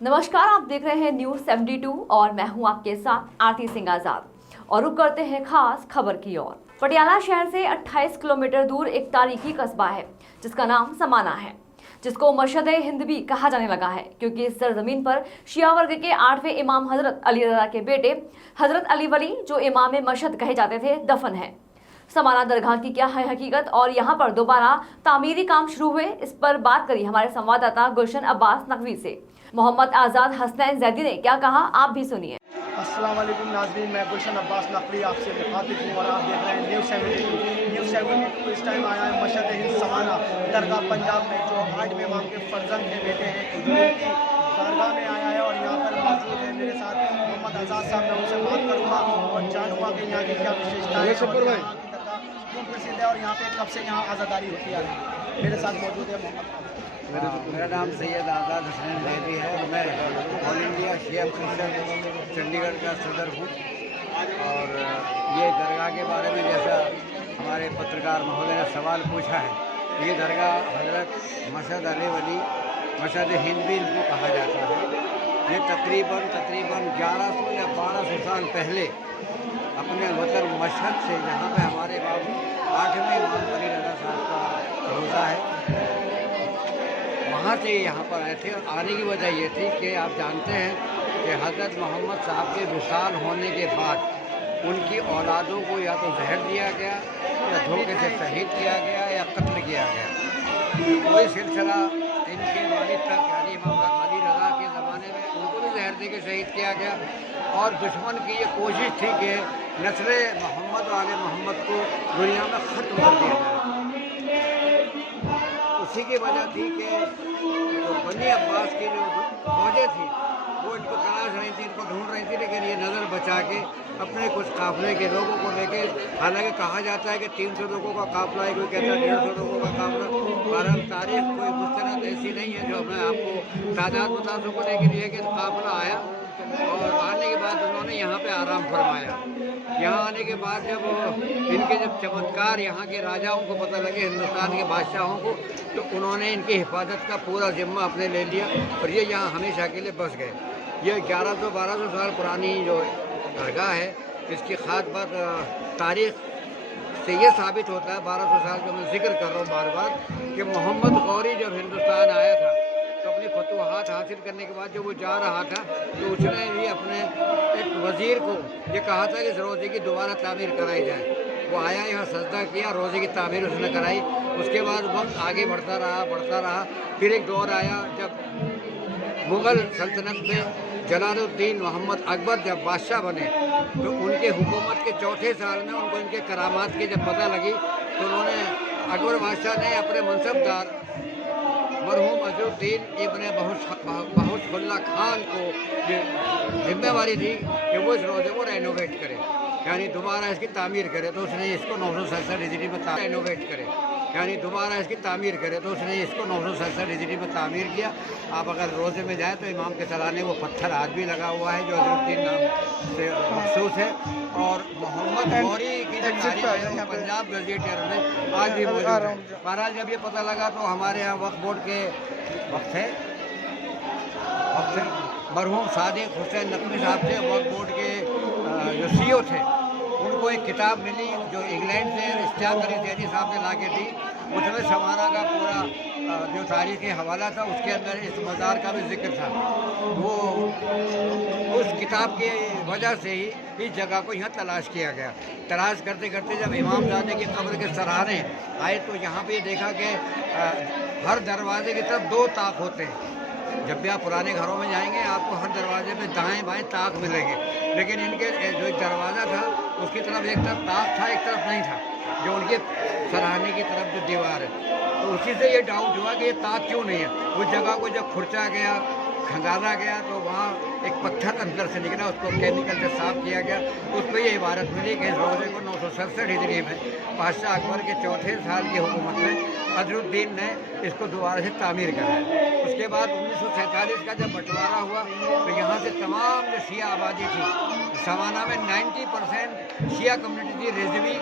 नमस्कार, आप देख रहे हैं न्यूज 72 और मैं हूं आपके साथ आरती सिंह आजाद। और रुक करते हैं खास खबर की ओर। पटियाला शहर से 28 किलोमीटर दूर एक तारीखी कस्बा है जिसका नाम समाना है, जिसको मशहद हिंद भी कहा जाने लगा है क्योंकि इस सरजमीन पर शिया वर्ग के 8वें इमाम हजरत अली रज़ा के बेटे हजरत अली वली, जो इमाम मशहद कहे जाते थे, दफन है। समाना दरगाह की क्या है हकीकत और यहाँ पर दोबारा तामीरी काम शुरू हुए, इस पर बात करी हमारे संवाददाता गुलशन अब्बास नकवी से। मोहम्मद आज़ाद हसनैन जैदी ने क्या कहा, आप भी सुनिए। अस्सलाम वालेकुम नाज़रीन, मैं गुलशन अब्बास नकवी आपसे मुखातिब हूँ और आप देख रहे हैं न्यूज़ 72। इस टाइम आया है मशहद हिंद समाना दरगाह पंजाब में, जो 8वें इमाम के फर्जंद हैं, बेटे हैं, उनकी दरगाह में आया है और यहाँ पर मौजूद है मेरे साथ मोहम्मद आज़ाद साहब। मैं उनसे बात करूँगा और जानूँगा कि यहाँ की क्या विशेषता है, क्यों प्रसिद्ध है और यहाँ पे कब से यहाँ आज़ादारी होती आ रही है। मेरे साथ मौजूद है मोहम्मद। मेरा नाम सैयद आज़ाद हसनैन जैदी है और मैं ऑल इंडिया शिया परिषद चंडीगढ़ का सदर हूँ। और ये दरगाह के बारे में जैसा हमारे पत्रकार महोदय ने सवाल पूछा है, ये दरगाह हज़रत मशहद अली वली मशहद हिंद भी इनको कहा जाता है। ये तकरीबन 1100 या 1200 साल पहले अपने वतन मशहद से, जहाँ पे हमारे बाबू 8वें इमाम अली रज़ा साहब का रोज़ा है, वहाँ से यहाँ पर आए थे। और आने की वजह ये थी कि आप जानते हैं कि हज़रत मोहम्मद साहब के विसाल होने के बाद उनकी औलादों को या तो जहर दिया गया या धोखे से शहीद किया गया या कत्ल किया गया। कोई सिलसिला इनके वालिद तक, यानी इमाम अली रज़ा के ज़माने में उनको भी जहर दे के शहीद किया गया। और दुश्मन की ये कोशिश थी कि नस्ल मोहम्मद वाले मोहम्मद को दुनिया में ख़त्म कर दिया जाए। उसी की वजह थी कि जो बनी अब्बास की जो फौजें थी वो इनको तलाश रही थी, इनको ढूंढ रही थी, लेकिन ये नज़र बचा के अपने कुछ काफ़िले के लोगों को लेके, हालांकि कहा जाता है कि 300 लोगों का काफ़िला है, कोई कहता है 150 लोगों का काफ़िला। बहरहाल तारीख कोई मुस्तनद ऐसी नहीं है जो मैं आपको तादाद बता सकूँ, लेकिन ये कि काफ़िला आया और आने के बाद उन्होंने यहाँ पे आराम फरमाया। यहाँ आने के बाद जब चमत्कार यहाँ के राजाओं को पता लगे, हिंदुस्तान के बादशाहों को, तो उन्होंने इनकी हिफाजत का पूरा जिम्मा अपने ले लिया और ये यहाँ हमेशा के लिए बस गए। ये 1100-1200 साल पुरानी जो दरगाह है, इसकी ख़ास बात तारीख़ से ये साबित होता है, 1200 साल का मैं जिक्र कर रहा हूँ बार बार, कि मोहम्मद गौरी जब हिंदुस्तान आया था तो अपनी फतूहात हासिल करने के बाद जब वो जा रहा था तो उसने भी अपने एक वज़ीर को ये कहा था कि इस रोज़े की दोबारा तामीर कराई जाए। वो आया, यहाँ सजदा किया, रोज़े की तामीर उसने कराई। उसके बाद वक्त आगे बढ़ता रहा। फिर एक दौर आया जब मुग़ल सल्तनत में जलालुद्दीन मोहम्मद अकबर जब बादशाह बने, तो उनके हुकूमत के चौथे साल में उनको इनके करामात की जब पता लगी तो उन्होंने, अकबर बादशाह ने अपने मनसबदार मरहूम अजरुद्दीन इब्न बहुशुल्ला खान को जिम्मेवारी दी कि वो इस रोज़े को रेनोवेट करे, यानी दोबारा इसकी तामीर करे। तो उसने इसको 967 हिजरी में रेनोवेट करे, यानी दोबारा इसकी तामीर करे। तो उसने इसको 967 हिजरी में तामीर किया। आप अगर रोज़े में जाए तो इमाम के सराहने वो पत्थर आज भी लगा हुआ है जो अजरुद्दीन नाम से मखसूस है। और मोहम्मद गौरी की जो तारीख है पंजाब गजेटियर में आज भी मौजूद है। बहरहाल जब ये पता लगा तो हमारे यहाँ वक्फ बोर्ड के वक्त है मरहूम सादिक हुसैन नकवी साहब थे, वक्फ बोर्ड के जो CEO थे, उनको एक किताब मिली जो इंग्लैंड से इश्तियाक अली जैदी साहब ने ला के दी। उसमें समाना का पूरा जो तारीख़ी हवाला था, उसके अंदर इस मज़ार का भी जिक्र था। वो उस किताब की वजह से ही इस जगह को यहाँ तलाश किया गया। तलाश करते करते जब इमामजादे की कब्र के सराहने आए तो यहाँ पे देखा कि हर दरवाजे की तरफ 2 ताक होते हैं। जब भी आप पुराने घरों में जाएंगे आपको हर दरवाजे पे दाएं बाएं ताक मिलेंगे, लेकिन इनके जो एक दरवाज़ा था उसकी तरफ एक तरफ ताक था, एक तरफ नहीं था, जो उनके सराहने की तरफ जो दीवार है। तो उसी से ये डाउट हुआ कि ये ताक क्यों नहीं है। उस जगह को जब खुरचा गया, खंगाला गया, तो वहाँ एक पत्थर अंदर से निकला, उसको केमिकल से साफ़ किया गया। उस पर यह इबारत मिली कि इस रोज़े को 967 हिजरी में बादशाह अकबर के चौथे साल की हुकूमत में अजरुद्दीन ने इसको दोबारा से तामीर कराया। उसके बाद 1947 का जब बंटवारा हुआ तो यहाँ से तमाम जो शिया आबादी थी, समाना में 90% शिया कम्युनिटी थी, रिजवी,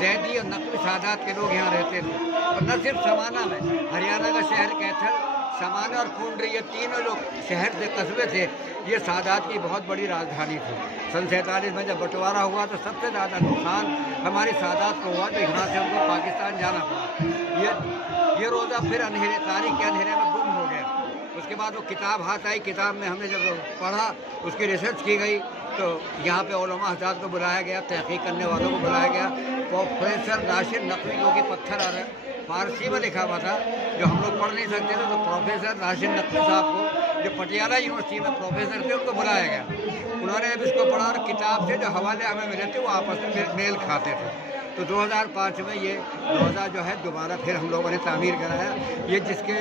जैदी और नकवी सादात के लोग यहाँ रहते थे। और न सिर्फ समाना में, हरियाणा का शहर कैथल, समाना और कुंडरी, ये तीनों जो शहर थे, कस्बे थे, ये सादात की बहुत बड़ी राजधानी थी। सन 47 में जब बंटवारा हुआ तो सबसे ज़्यादा नुकसान हमारी सादात को हुआ, तो यहाँ से उनको पाकिस्तान जाना पड़ा। ये रोज़ा फिर अंधेरे, तारीख के अंधेरे में गुम हो गया। उसके बाद वो किताब हाथ आई, किताब में हमने जब पढ़ा, उसकी रिसर्च की गई, तो यहाँ पे उलमा हज़रात को बुलाया गया, तहक़ीक़ करने वालों को बुलाया गया। प्रोफेसर राशिद नकवी, जो कि पत्थर और फारसी में लिखा हुआ था, जो हम लोग पढ़ नहीं सकते थे, तो प्रोफेसर राशिद नकवी साहब को, जो पटियाला यूनिवर्सिटी में प्रोफेसर थे, उनको बुलाया गया। उन्होंने अब इसको पढ़ा और किताब से जो हवाले हमें मिले थे वो आपस में मेल खाते थे। तो 2005 में ये रोज़ा जो है दोबारा फिर हम लोगों ने तामीर कराया। ये जिसके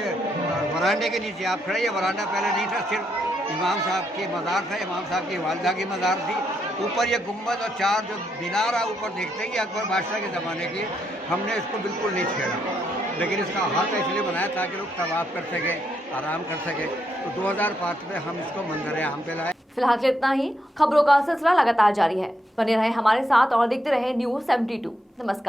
वरांडे के नीचे आप खड़े, ये वरांडा पहले नहीं था, सिर्फ इमाम साहब की मज़ार था, इमाम साहब की वालिदा की मज़ार थी। ऊपर ये गुम्बद और 4 जो मीनार है ऊपर देखते हैं, ये अकबर बादशाह के ज़माने की। हमने इसको बिल्कुल नहीं छेड़ा, लेकिन इसका हाथ इसलिए बनाया ताकि लोग तवाफ़ कर सकें, आराम कर सकें। तो 2005 में हम इसको मंजर आम पे लाए। फिलहाल के इतना ही। खबरों का सिलसिला लगातार जारी है, बने रहे हमारे साथ और देखते रहे न्यूज़ 72। नमस्कार।